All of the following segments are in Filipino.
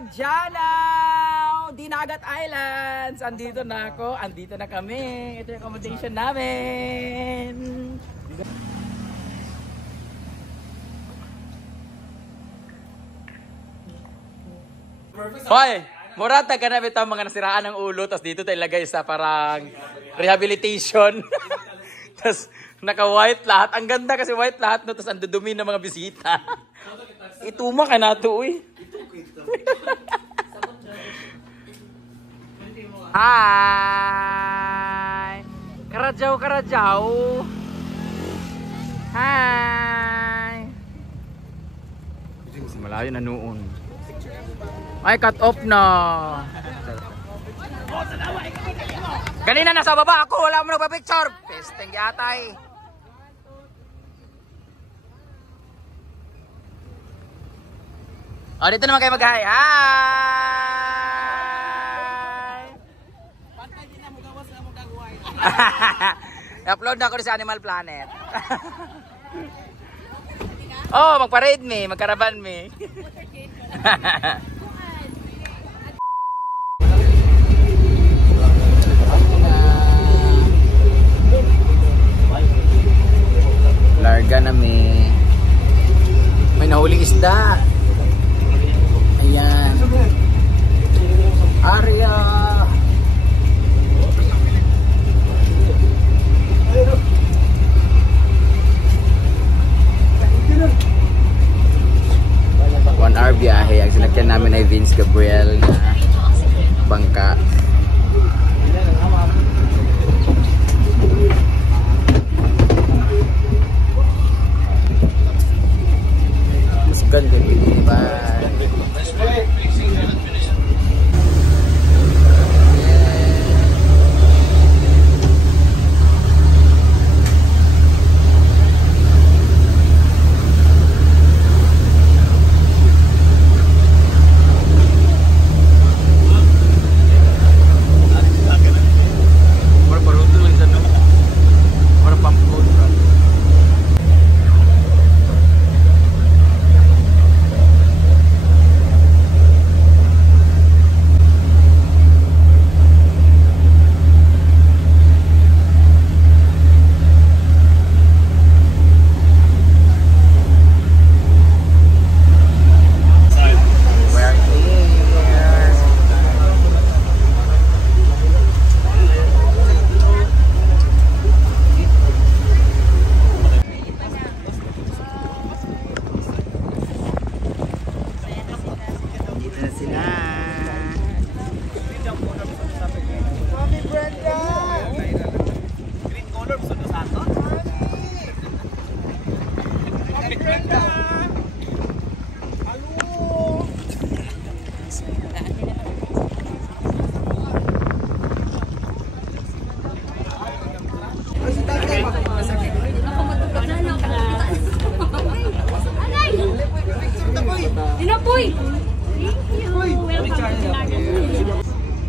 Caggianao, Dinagat Islands. Andito na ako, andito na kami. Ito yung accommodation namin. Hoy! Murata ka na bitaw mga nasiraan ng ulo, tapos dito tayo ilagay sa parang rehabilitation. Tapos naka-white lahat. Ang ganda kasi white lahat, no? Tapos ang dudumi ng mga bisita. Ituma ka na ito, uy. Hi! Karadyaw, karadyaw. Hi! Malayo na noon. Ay, cut off na. Kanina nasa baba ako, wala mo nagpa-picture. Pesteng yatay. Oh, dito naman kayo mag-hi. Hi! Pantay din na mo gawas na mo gagawin. I-upload na ako sa Animal Planet. Oh, magpa-raid me, magkaraban me. Larga na may nahuling isda. Ayan. Area. One hour biyahe. Ang sinakyan namin ay Vince Gabriel na bangka. Mas ganda din ba?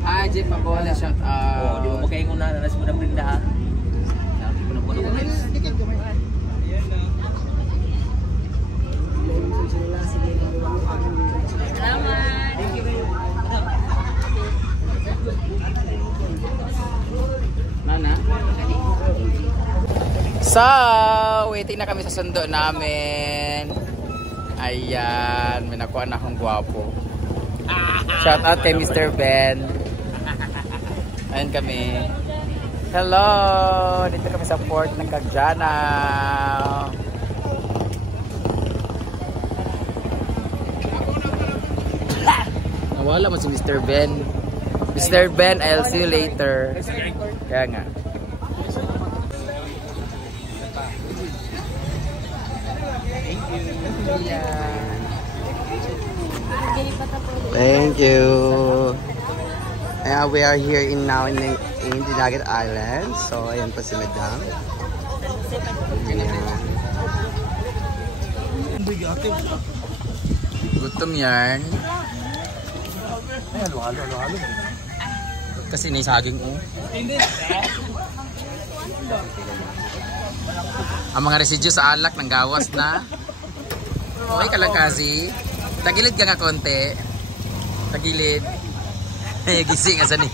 Hi, Jeff Pabola, shout out. Oh, di mo magkaingon na, nanas mo na brinda ha. Lagi ko na po na guys. Salamat. Mana? So, waiting na kami sa sundo namin. Ayan, may nakuha na akong gwapo. Shout out kay Mr. Ben. Ayan kami. Hello! Dito kami sa port ng Caggianao. Nawala mo si Mr. Ben. Mr. Ben, I'll see you later. Kaya nga. Thank you. We are here now in Dinagat Island. So, ayan pa si Madam. Gutom yan. Kasi naisaging ang mga residue sa alak ng gawas na. Okay ka lang kasi. Tagilid ka nga konti. Tagilid. Ay, gising asa ni.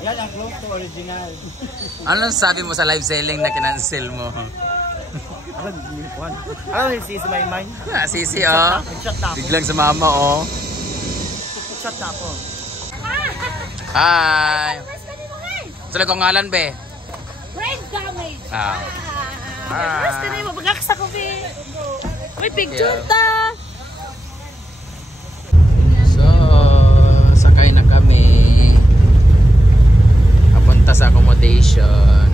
Yan ang close to original. Anong sabi mo sa live selling na kinancel mo? Ano yung sisi my mind? Ah, sisi oh. Biglang sumama oh. Shot na ako. Hi. Sala ko ngalan be. Brain damage. Ah. Mas ka na yung mabagaksa ko, be. May picture ta. So, sakay na kami. Papunta sa accommodation.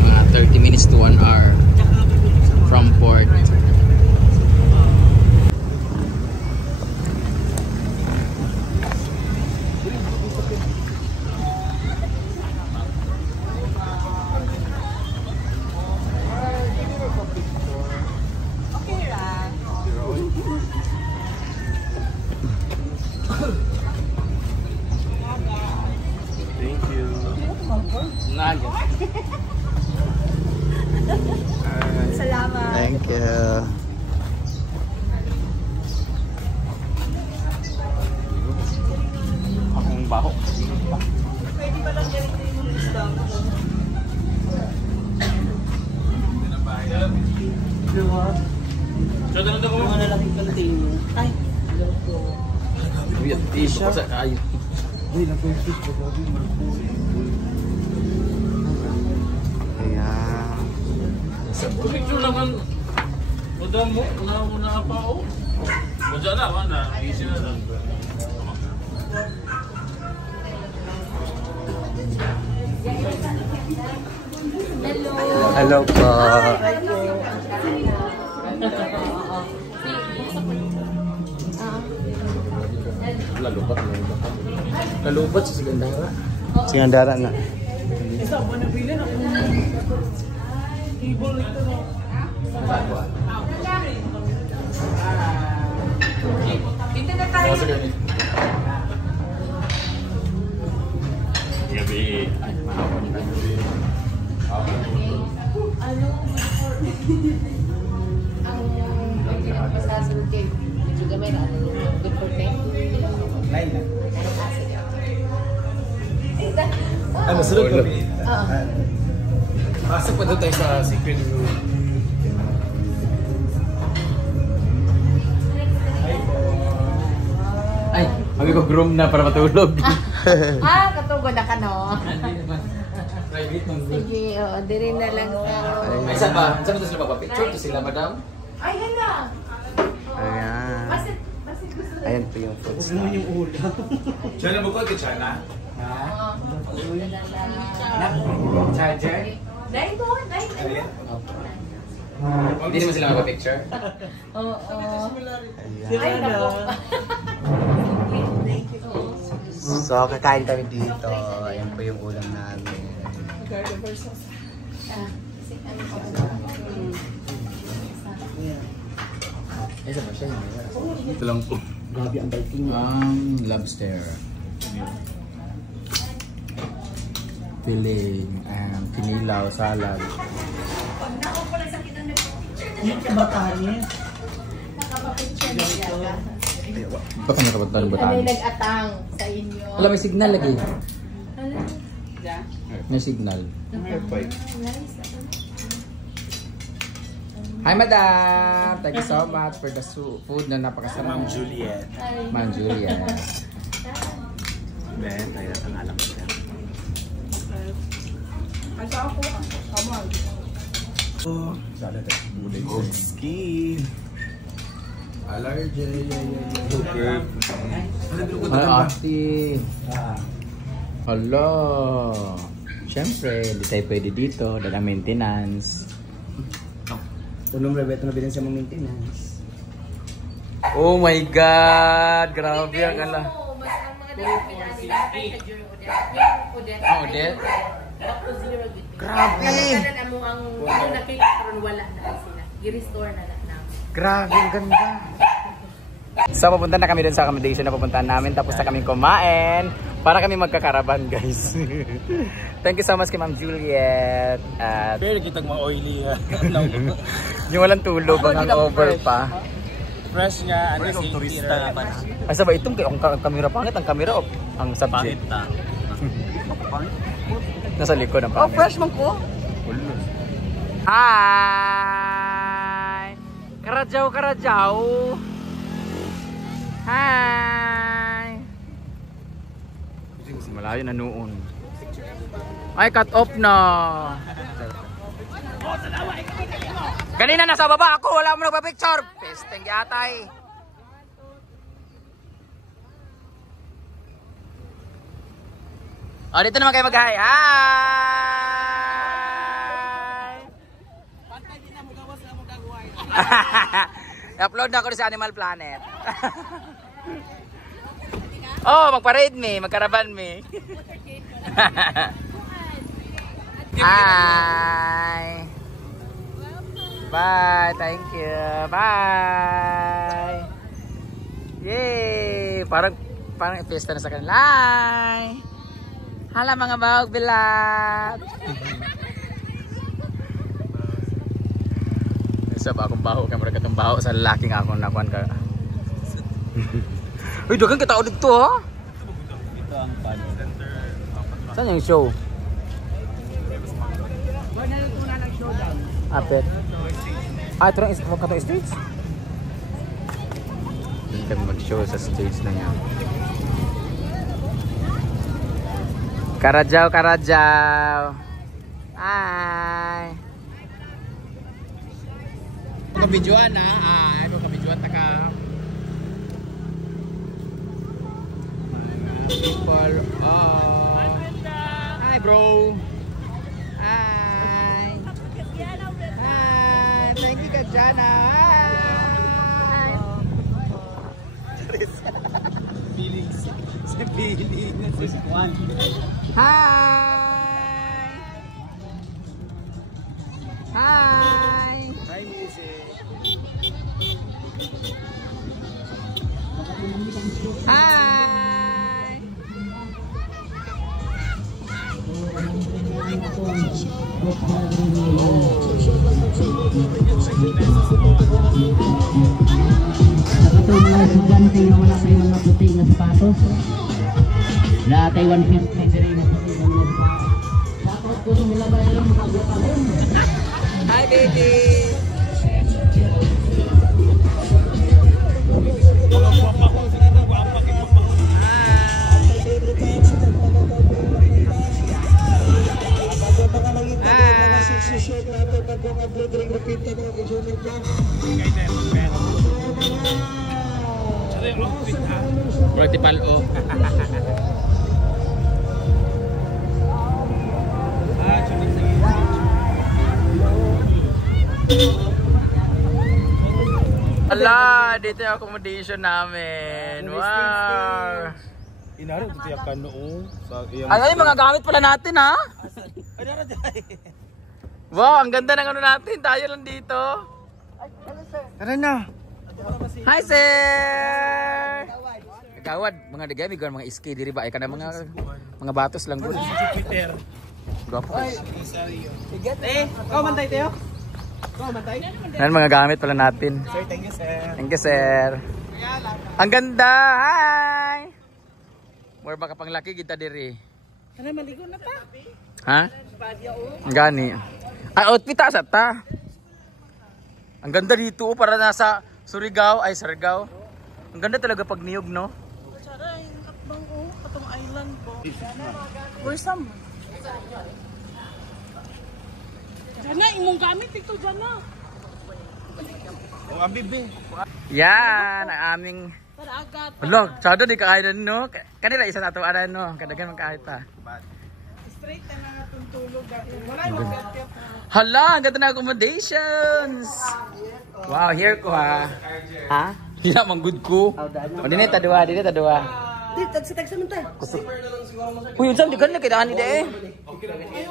Mga 30 minutes to 1 hour from port. Salamat. Thank you. Akong baho. Ayan. Picture naman. Madam mo, una pa ako. Madya na, mana. Easy na lang. Hello po. Lalubat sa Sigandara. Singandara na. Gabi. Ay, mahapon ka. Ano, sunod kami? Pasok pa doon tayo sa secret room. Ay, mag-groom na para matulog. Katugod na ka, no? Private mong room. Sige, diri na lang sa... Ay, saan ba? Saan ba sila papapicture? Ito sila, madam? Ay, hala! Ayan. Ayan po yung food stop. Diyan na bukod ka, Chana? Charger? Dahil po, dahil. Hindi naman sila magpapicture? Oo. Ayan. Ay, nako. So, kakain kami dito. Ayan po yung ulam namin. Isa ba siya? Ito lang po. Grabe ang biking. Lobster. Piling, pinilaw, salad. Yung kabatanis. Nakapapicture na siya. Baka nakabatan ba Ano tayo? yung nag-atang sa inyo? Wala, may signal lagi. Ano? May signal. Nice. Hi, madam! Thank you so much for the food na napakasarap. Ma'am Juliet. Ma'am Juliet. Ben, tayo ang alam ko. Good skin. Allergy. Ay, ate. Hala. Siyempre, hindi tayo pwede dito. Dala maintenance. Tulong Rebet na bilhin sa mga maintenance. Oh my God! Grabe ang ala. Mas ang mga dami pinali sa during Odette. Oh, Odette? Grabe! Nakatanan mo ang nakita karon wala na sila. I-restore na lang namin. Grabe, ang ganda. So, papunta na kami dun sa accommodation na pupuntahan namin. Tapos na kami kumain. Para kami magkakaraban, guys. Thank you so much kay Ma'am Juliet. At Pero kitang ma-oily ha. yung walang tulog, ang hangover pa. Fresh nga, ano yung turista pa na. Ay, sabay, itong kamera pangit. Ang kamera o ang subject? Pangit na. Nasa likod ang pangit. Fresh man ko. Hi! Karajaw, karajaw! Hi! Malayo na noon. Ay, cut off na! Kanina nasa baba ako, wala mo nagpa-picture! Pesteng yatay! O, dito naman kayo mag-hi! Hi! I-upload na ako sa Animal Planet. Oh, magpa-raid me, magkaraban me. Hi. Bye, thank you. Bye. Yay! Parang pesta na sa kanila. Hi. Hala mga bahog bilat. Isa ba akong baho, kamera katong baho sa lalaking akong nakuan ka. Uy, dagang kita ulit to ha? Ito ang pan center. Saan yung show? Apet. Ah, ito lang magkatong stage? Hindi kami mag-show sa stage na yan. Karajaw, karajaw. Hi. Kabidjuan ha? Ito kabidjuan taka. People, hi bro. Hi. Hi. Thank you Kajana. Hi. Feelings. Sa feelings. Hi. Hi. Hi music. Hi. Nakatong mga estudyante na wala kayo mga puti na sapatos. Lahat ay 150 sila yung puti na mga sapatos. Shoutout po sa mga bayan mga agwatahon. Hi baby. Berarti palo. Ala, dito yung accommodation namin. Wow. Inaro ito tiyak ka noong sa iyang. Ay, mga gamit pala natin ha. Wow, ang ganda ng ano natin. Tayo lang dito. Tara na. Hi, sir! Kagawad, mga digay, mga iski, diri ba? Ay ka na mga batos lang doon. Gwapo. Kau mantay tayo? Yan, mga gamit pala natin. Sir, thank you sir. Thank you, sir. Ang ganda! Hi! More baka pang laki kita diri. Ano, maligo na ta? Ha? Ang gani. Ay, outfit asa ta. Ang ganda dito, para nasa Surigao, ay Surigao. Ang ganda talaga pag niyog, no? Saray, katbang o, katong island po. Where's some? Diyan imong gamit ito dyan na. Oh, abibe. Yan, ang aming... Para agad. Hello, tsado di kainan, no? Kanila isa na ito, no? Kadagan magkahit pa. Straight na nga itong tulog. Wala yung mag-get. Hala, ang ganda na accommodations! Wow, here ko ha. Ha? Hindi na, manggod ko. O, dinita dua, dinita dua. Dito, tagsa man tayo. Uy, yun saan, di gana kay Ani de eh.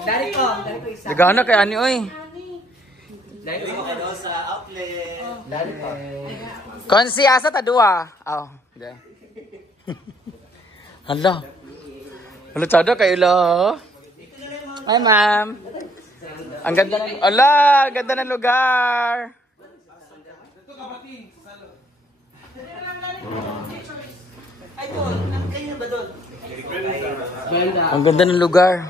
Dari ko isa. Di gana kay Ani, oy. sa outlet. Konsi asa ta dua. Oh, de. Hala. Hala tada kay ila. Hi, ma'am. Ang ganda ng ang ganda ng lugar. Ang ganda ng lugar.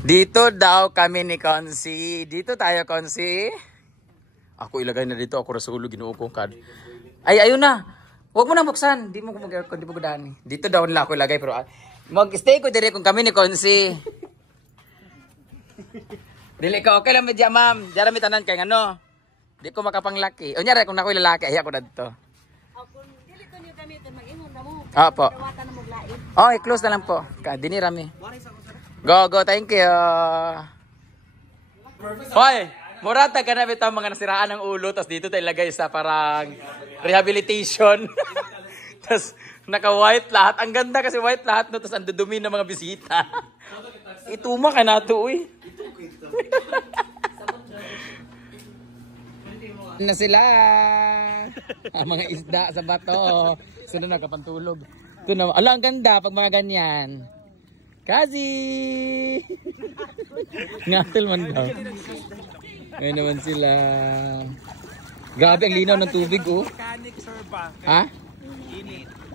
Dito daw kami ni Konsi. Dito tayo, Konsi. Ako ilagay na dito. Ako rasulo, ginuo ko. Ay, ayun na. Huwag mo na buksan. Di mo ko dani. Dito daw nila ako ilagay. Pero mag-stay ko dire kung kami ni Konsi. Dili ka, okay lang medya, ma'am. Diyan may tanan kay ano. Di ko makapanglaki. O nyari, kung ako ilalaki, ay ako na dito. Dili ko niyo gamitin, mag-ingon na mo. Opo. Dawatan na maglain. Okay, close na lang po. Dini rami. Go, thank you. Hoy, murata ka na bitang mga nasiraan ng ulo, tapos dito tayo ilagay sa parang rehabilitation. Tapos naka-white lahat. Ang ganda kasi white lahat, no? Tapos ang dudumi ng mga bisita. Ituma ka na ito, uy. Na sila. Ang mga isda sa bato. Sino nakapantulog? Ito na. Ala, ang ganda pag mga ganyan. Kazi! Ngatal man daw. Ngayon naman sila. Grabe ang linaw ng tubig, oh. Ha?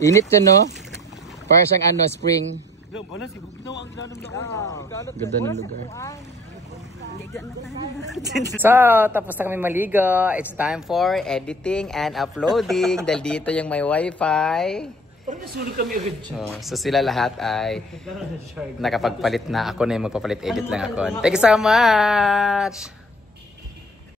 Init siya, no? Para siyang ano, spring. Ganda ng lugar. So, tapos na kami maligo. It's time for editing and uploading. Dahil dito yung may wifi. So sila lahat ay nakapagpalit na. Ako na yung magpapalit, edit lang ako. Thank you so much!